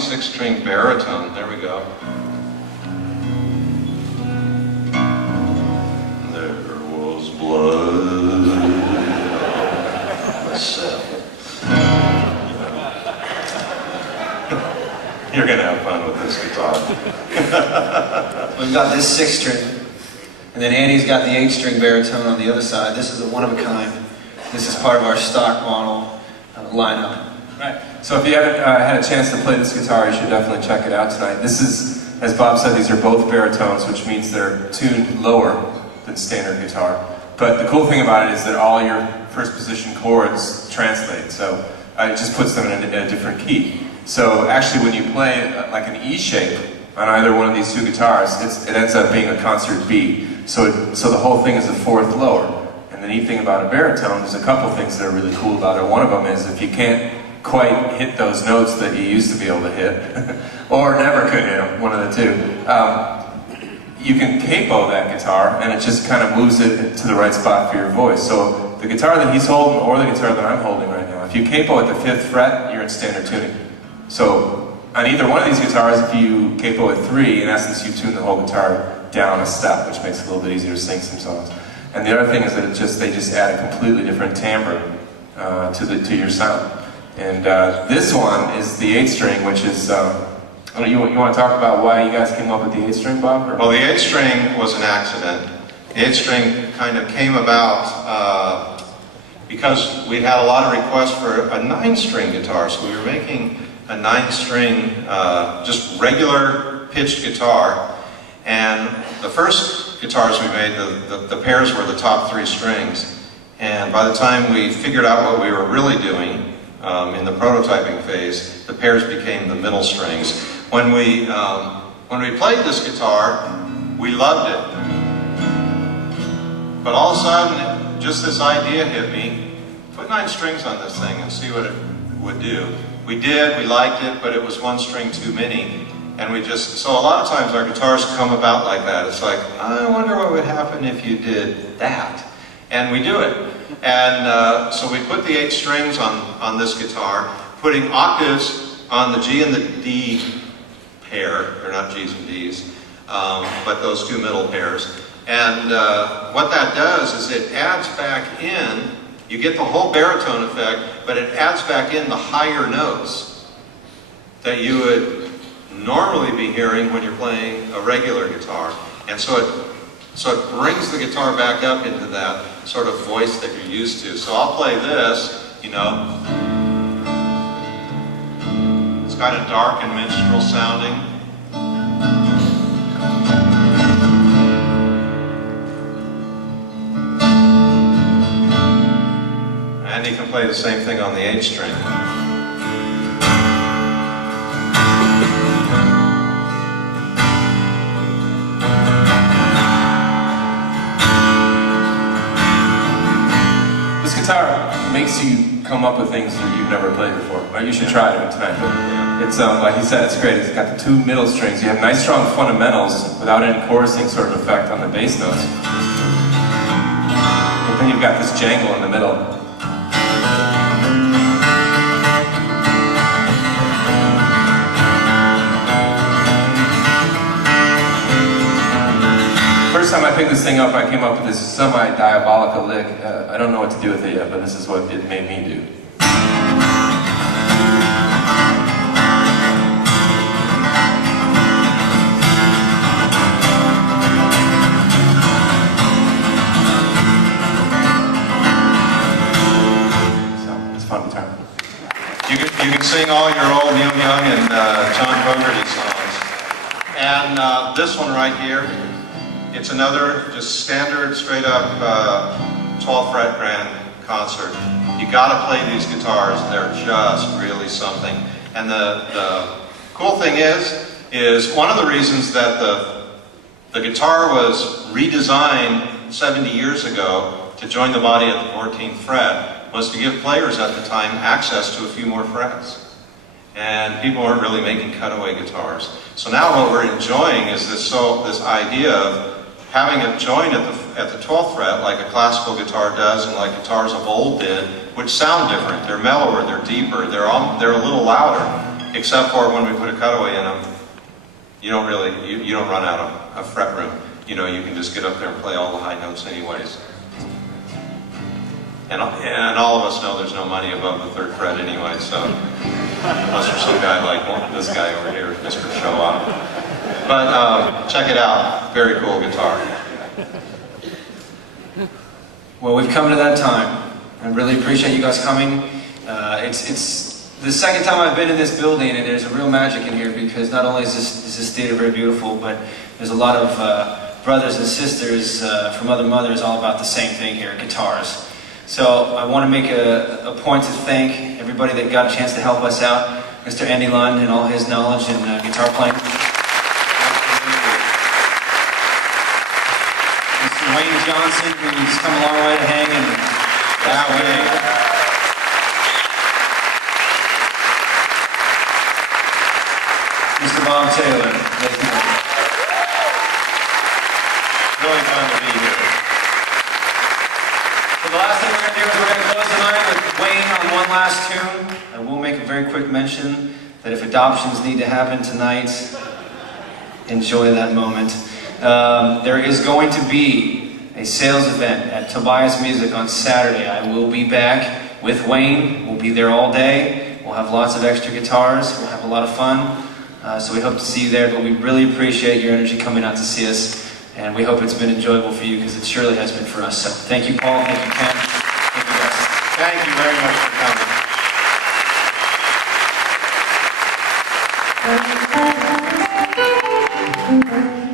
6-string baritone. There we go. There was blood. You're gonna have fun with this guitar. We've got this 6-string, and then Andy's got the 8-string baritone on the other side. This is a one-of-a-kind. This is part of our stock model lineup. Right. So if you haven't had a chance to play this guitar, you should definitely check it out tonight. This is, as Bob said, these are both baritones, which means they're tuned lower than standard guitar. But the cool thing about it is that all your first position chords translate, so it just puts them in a different key. So actually when you play like an E shape on either one of these two guitars, it ends up being a concert B. So the whole thing is a fourth lower. And the neat thing about a baritone, there's a couple things that are really cool about it. One of them is if you can't quite hit those notes that you used to be able to hit, or never could hit them, one of the two, you can capo that guitar and it just kind of moves it to the right spot for your voice. So the guitar that he's holding or the guitar that I'm holding right now, if you capo at the 5th fret, you're in standard tuning. So on either one of these guitars, if you capo at 3, in essence you tune the whole guitar down a step, which makes it a little bit easier to sing some songs. And the other thing is that they just add a completely different timbre to your sound. And this one is the 8-string, which is, you want to talk about why you guys came up with the 8-string, Bob? Or? Well, the 8-string was an accident. The 8-string kind of came about because we had a lot of requests for a 9-string guitar, so we were making a 9-string, just regular pitched guitar. And the first guitars we made, the pairs were the top 3 strings. And by the time we figured out what we were really doing in the prototyping phase, the pairs became the middle strings. When we played this guitar, we loved it. But all of a sudden, just this idea hit me: put 9 strings on this thing and see what it would do. We did, we liked it, but it was 1 string too many. And so a lot of times our guitars come about like that. It's like, I wonder what would happen if you did that. And we do it. And so we put the 8 strings on this guitar, putting octaves on the G and the D pair. They're not G's and D's, but those 2 middle pairs. And what that does is it adds back in, you get the whole baritone effect, but it adds back in the higher notes that you would normally be hearing when you're playing a regular guitar. And so it brings the guitar back up into that sort of voice that you're used to. So I'll play this, you know. It's kind of dark and minstrel sounding. And you can play the same thing on the 8-string. This guitar makes you come up with things that you've never played before. Or you should try it tonight. It's like he said, it's great. It's got the 2 middle strings. You have nice strong fundamentals without any chorusing sort of effect on the bass notes. But then you've got this jangle in the middle. First time I picked this thing up, I came up with this semi-diabolical lick. I don't know what to do with it yet, but this is what it made me do. So, it's fun to turn. You can sing all your old Neil Young and John Fogerty songs. And this one right here, it's another just standard, straight up 12th fret grand concert. You gotta play these guitars, they're just really something. And the cool thing is one of the reasons that the guitar was redesigned 70 years ago to join the body at the 14th fret was to give players at the time access to a few more frets. And people weren't really making cutaway guitars. So now what we're enjoying is this idea of having it join at the 12th fret like a classical guitar does and like guitars of old did, which sound different. They're mellower, they're deeper, they're a little louder. except for when we put a cutaway in them, you don't really, you don't run out of fret room. You know, you can just get up there and play all the high notes anyways. And all of us know there's no money above the 3rd fret anyway, so unless there's some guy like this guy over here, Mr. Show Off. But check it out, very cool guitar. Well, we've come to that time. I really appreciate you guys coming. It's the second time I've been in this building, and there's a real magic in here because not only is this theater very beautiful, but there's a lot of brothers and sisters from other mothers all about the same thing here, guitars. So I want to make a point to thank everybody that got a chance to help us out, Mr. Andy Lund and all his knowledge in guitar playing. Mr. Wayne Johnson, who's come a long way to hang and that way. Mr. Bob Talyor, ladies and gentlemen. Really fun to be here. So the last thing we're going to do is we're going to close tonight with Wayne on one last tune. I will make a very quick mention that if adoptions need to happen tonight, enjoy that moment. There is going to be a sales event at Tobias Music on Saturday. I will be back with Wayne. We'll be there all day. We'll have lots of extra guitars. We'll have a lot of fun. So we hope to see you there, but we really appreciate your energy coming out to see us. And we hope it's been enjoyable for you because it surely has been for us. So thank you, Paul. Thank you, Ken. Thank you, guys. Thank you very much for coming.